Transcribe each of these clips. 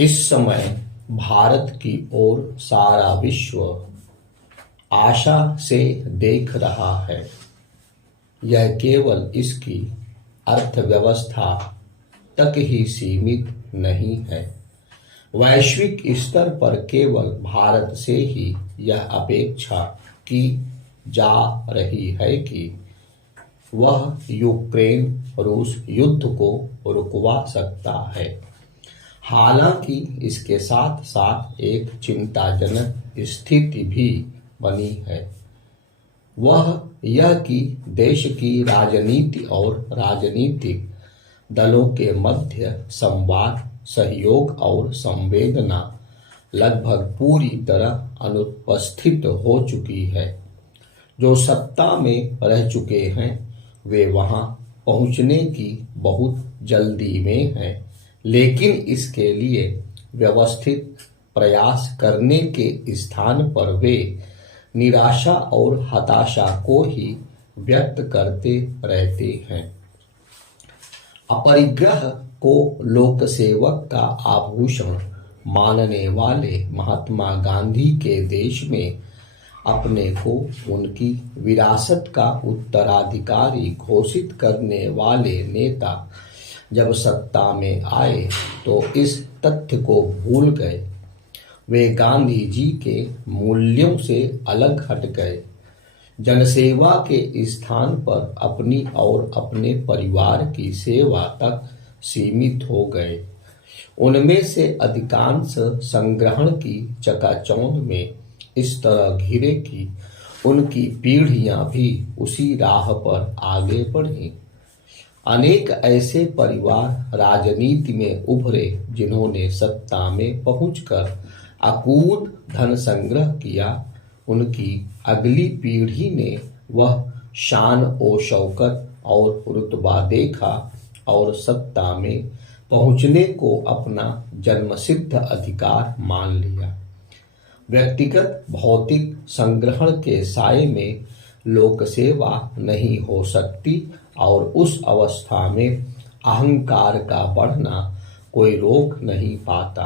इस समय भारत की ओर सारा विश्व आशा से देख रहा है। यह केवल इसकी अर्थव्यवस्था तक ही सीमित नहीं है। वैश्विक स्तर पर केवल भारत से ही यह अपेक्षा की जा रही है कि वह यूक्रेन रूस युद्ध को रुकवा सकता है। हालांकि इसके साथ साथ एक चिंताजनक स्थिति भी बनी है। वह यह कि देश की राजनीति और राजनीतिक दलों के मध्य संवाद, सहयोग और संवेदना लगभग पूरी तरह अनुपस्थित हो चुकी है। जो सत्ता में रह चुके हैं वे वहां पहुंचने की बहुत जल्दी में हैं, लेकिन इसके लिए व्यवस्थित प्रयास करने के स्थान पर वे निराशा और हताशा को ही व्यक्त करते रहते हैं। अपरिग्रह को लोकसेवक का आभूषण मानने वाले महात्मा गांधी के देश में अपने को उनकी विरासत का उत्तराधिकारी घोषित करने वाले नेता जब सत्ता में आए तो इस तथ्य को भूल गए। वे गांधी जी के मूल्यों से अलग हट गए। जनसेवा के स्थान पर अपनी और अपने परिवार की सेवा तक सीमित हो गए। उनमें से अधिकांश संग्रहण की चकाचौंध में इस तरह घिरे कि उनकी पीढ़ियां भी उसी राह पर आगे बढ़ी। अनेक ऐसे परिवार राजनीति में उभरे जिन्होंने सत्ता में पहुंचकर अकूत धन संग्रह किया। उनकी अगली पीढ़ी ने वह शान ओ शौकत और रुतबा देखा और सत्ता में पहुंचने को अपना जन्मसिद्ध अधिकार मान लिया। व्यक्तिगत भौतिक संग्रहण के साये में लोक सेवा नहीं हो सकती और उस अवस्था में अहंकार का बढ़ना कोई रोक नहीं पाता।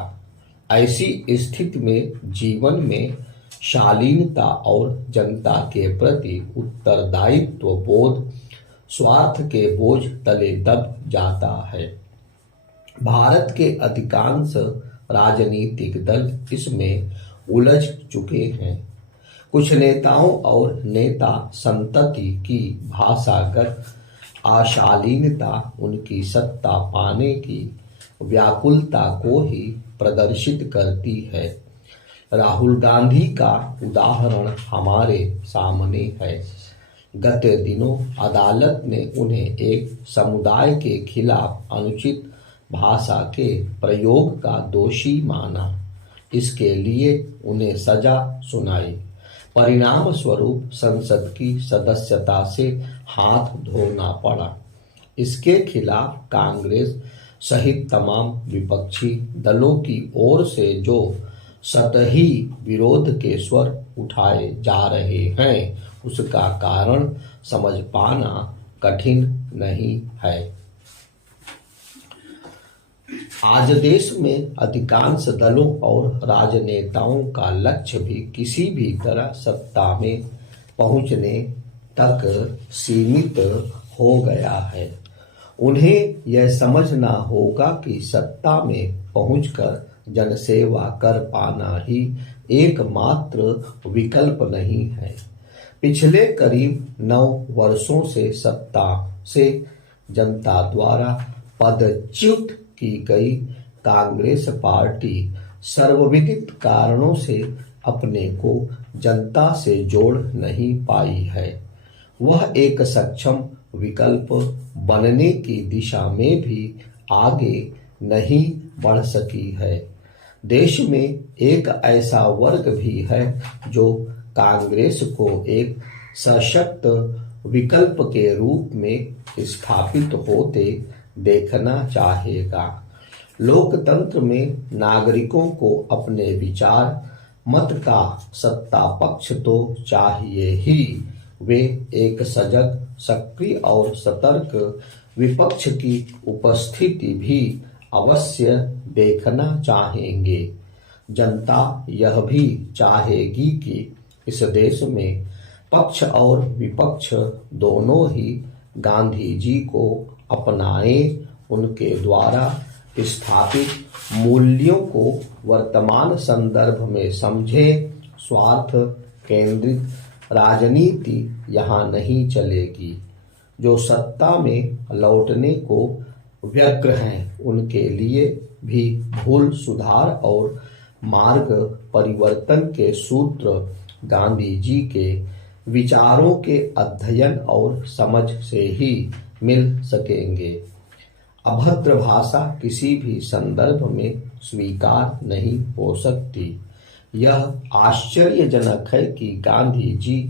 ऐसी स्थिति में जीवन में शालीनता और जनता के प्रति उत्तरदायित्व बोध स्वार्थ के बोझ तले दब जाता है। भारत के अधिकांश राजनीतिक दल इसमें उलझ चुके हैं। कुछ नेताओं और नेता संतति की भाषागत अशालीनता उनकी सत्ता पाने की व्याकुलता को ही प्रदर्शित करती है। राहुल गांधी का उदाहरण हमारे सामने है। गत दिनों अदालत ने उन्हें एक समुदाय के खिलाफ अनुचित भाषा के प्रयोग का दोषी माना। इसके लिए उन्हें सजा सुनाई। परिणाम स्वरूप संसद की सदस्यता से हाथ धोना पड़ा। इसके खिलाफ कांग्रेस सहित तमाम विपक्षी दलों की ओर से जो सतही विरोध के स्वर उठाए जा रहे हैं उसका कारण समझ पाना कठिन नहीं है। आज देश में अधिकांश दलों और राजनेताओं का लक्ष्य भी किसी भी तरह सत्ता में पहुंचने तक सीमित हो गया है। उन्हें यह समझना होगा कि सत्ता में पहुंचकर जनसेवा कर पाना ही एकमात्र विकल्प नहीं है। पिछले करीब 9 वर्षों से सत्ता से जनता द्वारा पदच्युत की गई कांग्रेस पार्टी सर्वविदित कारणों से अपने को जनता से जोड़ नहीं पाई है। वह एक सक्षम विकल्प बनने की दिशा में भी आगे नहीं बढ़ सकी है। देश में एक ऐसा वर्ग भी है जो कांग्रेस को एक सशक्त विकल्प के रूप में स्थापित होते देखना चाहेगा। लोकतंत्र में नागरिकों को अपने विचार मत का सत्ता पक्ष तो चाहिए ही, वे एक सजग, सक्रिय और सतर्क विपक्ष की उपस्थिति भी अवश्य देखना चाहेंगे। जनता यह भी चाहेगी कि इस देश में पक्ष और विपक्ष दोनों ही गांधी जी को अपनाएं, उनके द्वारा स्थापित मूल्यों को वर्तमान संदर्भ में समझें। स्वार्थ केंद्रित राजनीति यहाँ नहीं चलेगी। जो सत्ता में लौटने को व्यग्र हैं, उनके लिए भी भूल सुधार और मार्ग परिवर्तन के सूत्र गांधी जी के विचारों के अध्ययन और समझ से ही मिल सकेंगे। अभद्र भाषा किसी भी संदर्भ में स्वीकार नहीं हो सकती। यह आश्चर्यजनक है कि गांधी जी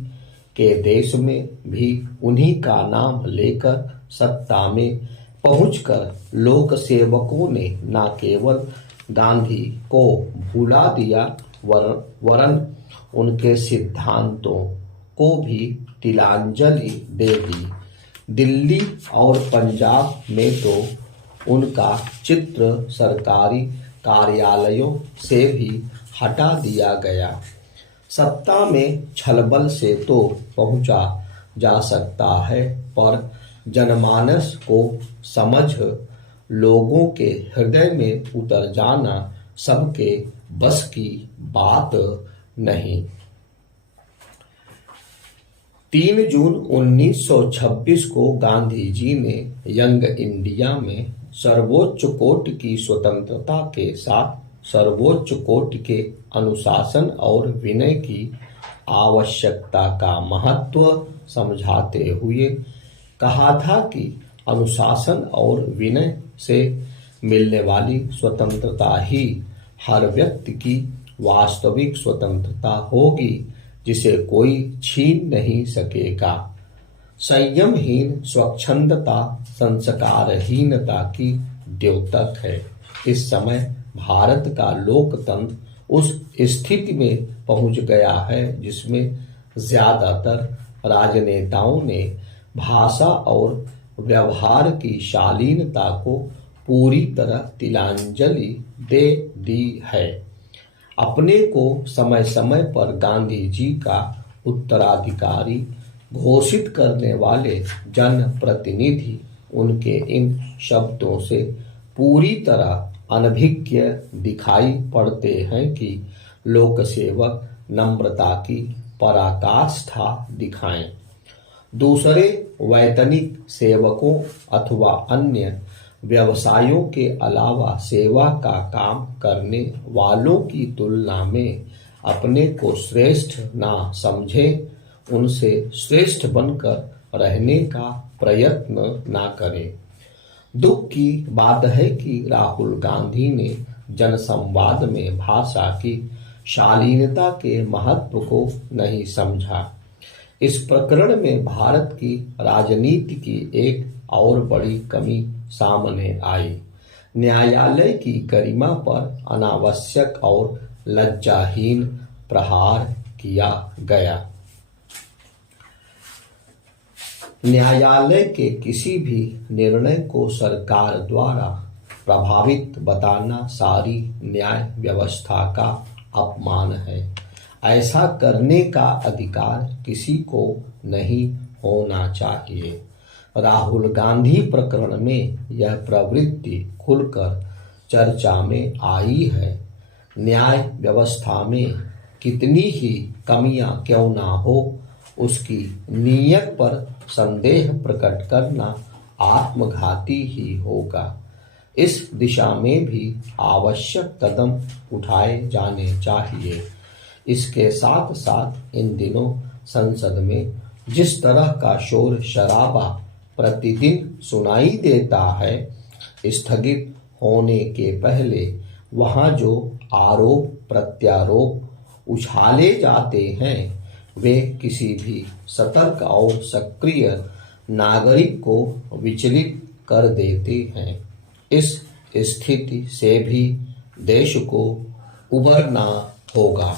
के देश में भी उन्हीं का नाम लेकर सत्ता में पहुंचकर लोक सेवकों ने न केवल गांधी को भुला दिया वरन उनके सिद्धांतों को भी तिलांजलि दे दी। दिल्ली और पंजाब में तो उनका चित्र सरकारी कार्यालयों से भी हटा दिया गया। सत्ता में छलबल से तो पहुंचा जा सकता है, पर जनमानस को समझ लोगों के हृदय में उतर जाना सबके बस की बात नहीं। 3 जून 1926 को गांधी जी ने यंग इंडिया में सर्वोच्च कोटि की स्वतंत्रता के साथ सर्वोच्च कोटि के अनुशासन और विनय की आवश्यकता का महत्व समझाते हुए कहा था कि अनुशासन और विनय से मिलने वाली स्वतंत्रता ही हर व्यक्ति की वास्तविक स्वतंत्रता होगी, जिसे कोई छीन नहीं सकेगा। संयमहीन स्वच्छंदता संस्कारहीनता की द्योतक है। इस समय भारत का लोकतंत्र उस स्थिति में पहुंच गया है जिसमें ज्यादातर राजनेताओं ने भाषा और व्यवहार की शालीनता को पूरी तरह तिलांजलि दे दी है। अपने को समय समय पर गांधी जी का उत्तराधिकारी घोषित करने वाले जनप्रतिनिधि उनके इन शब्दों से पूरी तरह अनभिज्ञ दिखाई पड़ते हैं कि लोक सेवक नम्रता की पराकाष्ठा दिखाएं। दूसरे वैतनिक सेवकों अथवा अन्य व्यवसायों के अलावा सेवा का काम करने वालों की तुलना में अपने को श्रेष्ठ ना समझें, उनसे श्रेष्ठ बनकर रहने का प्रयत्न ना करें। दुख की बात है कि राहुल गांधी ने जनसंवाद में भाषा की शालीनता के महत्व को नहीं समझा। इस प्रकरण में भारत की राजनीति की एक और बड़ी कमी सामने आई। न्यायालय की गरिमा पर अनावश्यक और लज्जाहीन प्रहार किया गया। न्यायालय के किसी भी निर्णय को सरकार द्वारा प्रभावित बताना सारी न्याय व्यवस्था का अपमान है। ऐसा करने का अधिकार किसी को नहीं होना चाहिए। राहुल गांधी प्रकरण में यह प्रवृत्ति खुलकर चर्चा में आई है। न्याय व्यवस्था में कितनी ही कमियां क्यों ना हो, उसकी नीयत पर संदेह प्रकट करना आत्मघाती ही होगा। इस दिशा में भी आवश्यक कदम उठाए जाने चाहिए। इसके साथ साथ इन दिनों संसद में जिस तरह का शोर शराबा प्रतिदिन सुनाई देता है, स्थगित होने के पहले वहां जो आरोप प्रत्यारोप उछाले जाते हैं, वे किसी भी सतर्क और सक्रिय नागरिक को विचलित कर देते हैं। इस स्थिति से भी देश को उबरना होगा।